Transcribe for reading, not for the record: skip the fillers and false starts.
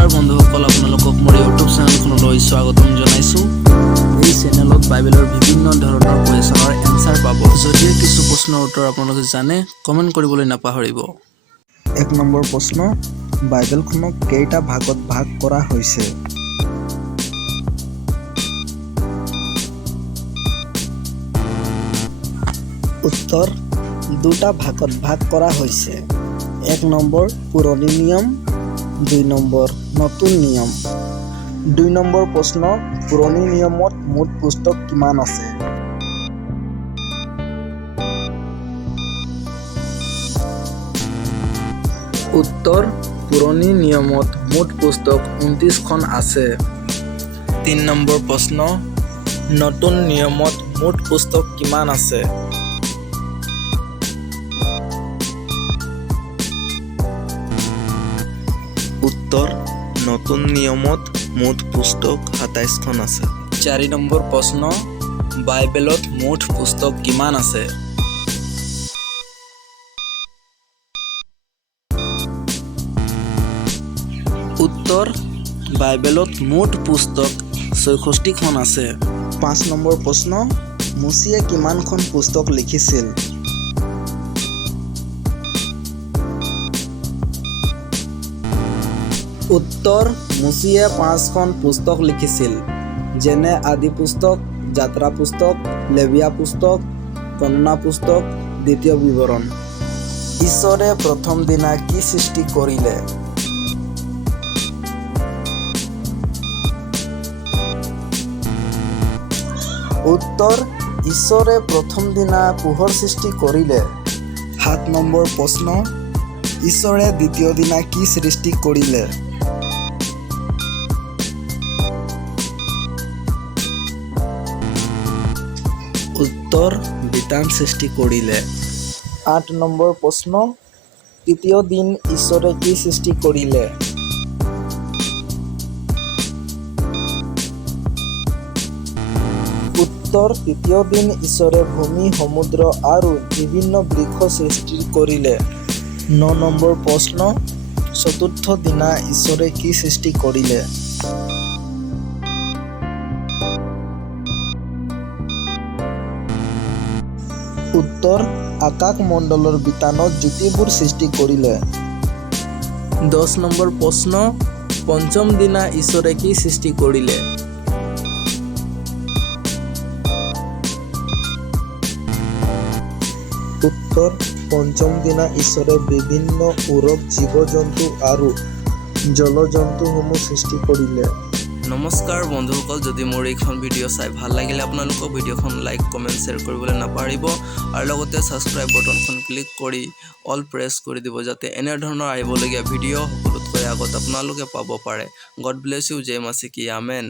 নমস্কাৰ বন্ধুসকল, আপোনালোকক মোৰ ইউটিউব চেনেলখনলৈ স্বাগতম জনাইছোঁ। এই চেনেলত বাইবেলৰ বিভিন্ন ধৰণৰ কুৱেশ্যনৰ এনচাৰ পাব। যদিও কিছু প্ৰশ্নৰ উত্তৰ আপোনালোকে জানে, কমেণ্ট কৰিবলৈ নাপাহৰিব। ১ নম্বৰ প্ৰশ্ন, বাইবেলখনক কেইটা ভাগত ভাগ কৰা হৈছে? উত্তৰ, দুটা ভাগত ভাগ কৰা হৈছে। ১ নম্বৰ পুৰণি নিয়ম, ২ নম্বৰ নতুন নিয়ম। ২ নম্বৰ প্ৰশ্ন, পুৰণি নিয়মত মুঠ পুস্তক কিমান আছে? উত্তৰ, পুৰণি নিয়মত মুঠ পুস্তক ২৯খন আছে। ৩ নম্বৰ প্ৰশ্ন, নতুন নিয়মত মুঠ পুস্তক কিমান আছে? উত্তৰ, নতুন নিয়মত মুঠ পুস্তক ২৭খন আছে। ৪ নম্বৰ প্ৰশ্ন, বাইবেলত মুঠ পুস্তক কিমান আছে? উত্তৰ, বাইবেলত মুঠ পুস্তক ৬৬খন আছে। ৫ নম্বৰ প্ৰশ্ন, মুচিয়ে কিমানখন পুস্তক লিখিছিল? উত্তৰ, মুচিয়ে ৫খন পুস্তক লিখিছিল, যেনে আদি পুস্তক, যাত্ৰা পুস্তক, লেবিয়া পুস্তক, গণনা পুস্তক, দ্বিতীয় বিৱৰণ। ঈশ্বৰে প্ৰথম দিনা কি সৃষ্টি কৰিলে? উত্তৰ, ঈশ্বৰে প্ৰথম দিনা পোহৰ সৃষ্টি কৰিলে। ৭ নম্বৰ প্ৰশ্ন, ঈশ্বৰে দ্বিতীয় দিনা কি সৃষ্টি কৰিলে? উত্তৰ, বিতান সৃষ্টি কৰিলে। ৮ নম্বৰ প্ৰশ্ন, তৃতীয় দিন ঈশ্বৰে কি সৃষ্টি কৰিলে? উত্তৰ, তৃতীয় দিন ঈশ্বৰে ভূমি, সমুদ্ৰ আৰু বিভিন্ন বৃক্ষ সৃষ্টি কৰিলে। ৯ নম্বৰ প্ৰশ্ন, চতুৰ্থ দিনা ঈশ্বৰে কি সৃষ্টি কৰিলে? উত্তৰ, আকাশমণ্ডলৰ বিতানত জ্যোতিবোৰ সৃষ্টি কৰিলে। ১০ নম্বৰ প্ৰশ্ন, পঞ্চম দিনা ঈশ্বৰে কি সৃষ্টি কৰিলে? উত্তৰ, পঞ্চম দিনা ঈশ্বৰে বিভিন্ন উৰক জীৱ-জন্তু আৰু জলজন্তুসমূহ সৃষ্টি কৰিলে। নমস্কাৰ বন্ধুসকল, যদি মোৰ এইখন ভিডিঅ' চাই ভাল লাগিলে আপোনালোকক ভিডিঅ'খন লাইক, কমেণ্ট, শ্বেয়াৰ কৰিবলৈ নাপাহৰিব আৰু লগতে ছাবস্ক্ৰাইব বটনখন ক্লিক কৰি অল প্ৰেছ কৰি দিব, যাতে এনেধৰণৰ আহিবলগীয়া ভিডিঅ' সকলোতকৈ আগত আপোনালোকে পাব পাৰে। গড ব্লেছ ইউ, জয় মাচিকি, আমেন।